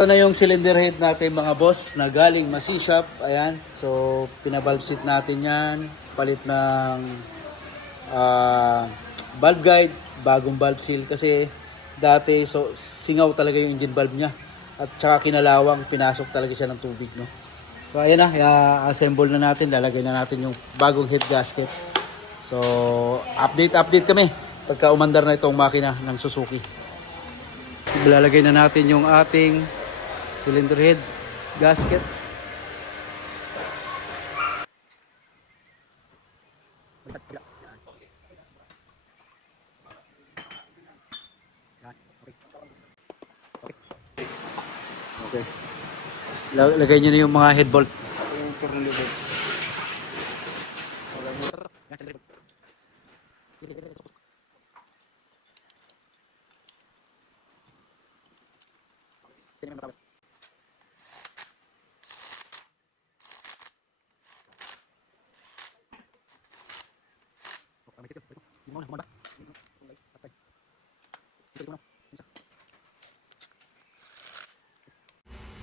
Ito na yung cylinder head natin mga boss na galing Masi Shop. Ayan. So, pinavalve seat natin yan. Palit ng valve guide, bagong valve seal. Kasi dati so singaw talaga yung engine valve niya. At saka kinalawang, pinasok talaga siya ng tubig. No? So, ayan na. I-assemble na natin. Lalagay na natin yung bagong head gasket. So, update kami pagka umandar na itong makina ng Suzuki. Lalagay na natin yung ating cylinder head gasket. Okay. Lagay nyo na yung mga head bolt.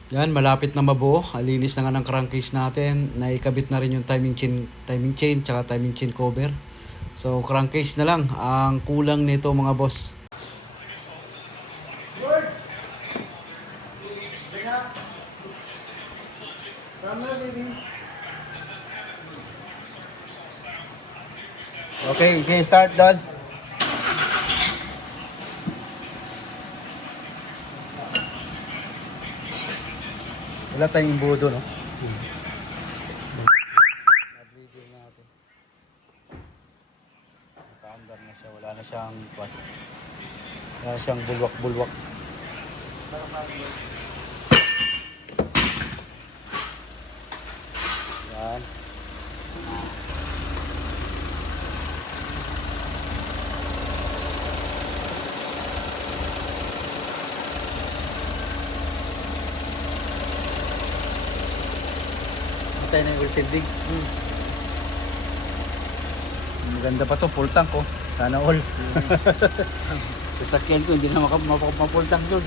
Yan, malapit na mabuo. Alinis na nga ng crankcase natin. Naikabit na rin yung timing chain tsaka timing chain cover. So crankcase na lang ang kulang nito mga boss. Okay, start Don. Wala tayong imbudo, no? Nabligil natin. Nakaandar na siya. Wala na siyang bulwak-bulwak. Yan. Tayo na yung wheel silding. Maganda pa to, full tank oh. Sana all. Sasakyan ko, hindi na ma-full tank doon.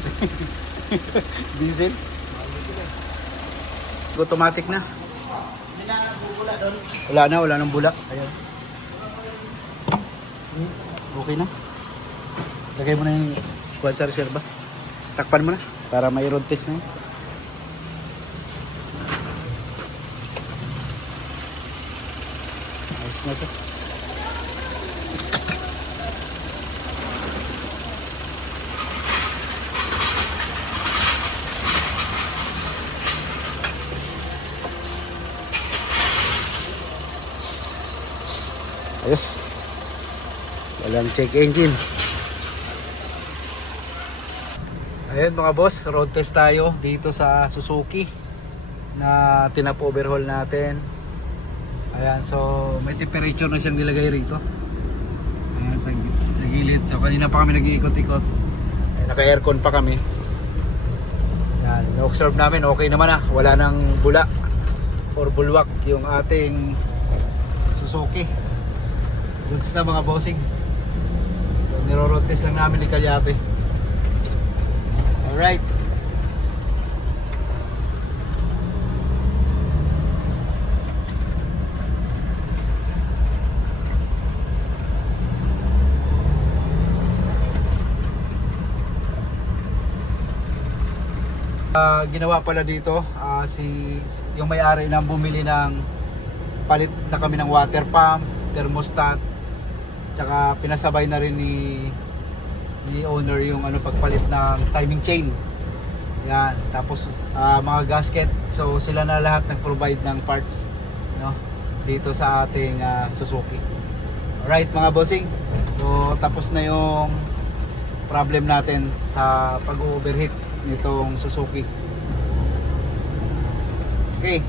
Diesel. Automatic na. Hindi na nagbubula doon. Wala nang bula. Ayan. Okay na. Lagay mo na yung kuwan sa reserva. Takpan mo na para may road test na yun. Ayos na siya. Ayos. Walang check engine. Ayan mga boss, road test tayo dito sa Suzuki na tinap overhaul natin. Ayan, so may temperature na siyang nilagay rito. Ayan, sa gilid. So kanina pa kami nag-iikot-ikot. Naka-aircon pa kami. Ayan, na-observe namin, okay naman ah. Wala nang bula or bulwak yung ating Suzuki. Goods na mga bossing. So niro-road test lang namin ni Kalyape. Alright. Ginawa pala dito yung may-ari nang bumili ng palit na kami ng water pump, thermostat, tsaka pinasabay na rin ni owner yung pagpalit ng timing chain. Yan, tapos mga gasket. So sila na lahat nag-provide ng parts, no, dito sa ating Suzuki. Alright mga bossing. So tapos na yung problem natin sa pag-overheat nitong Suzuki. Okay.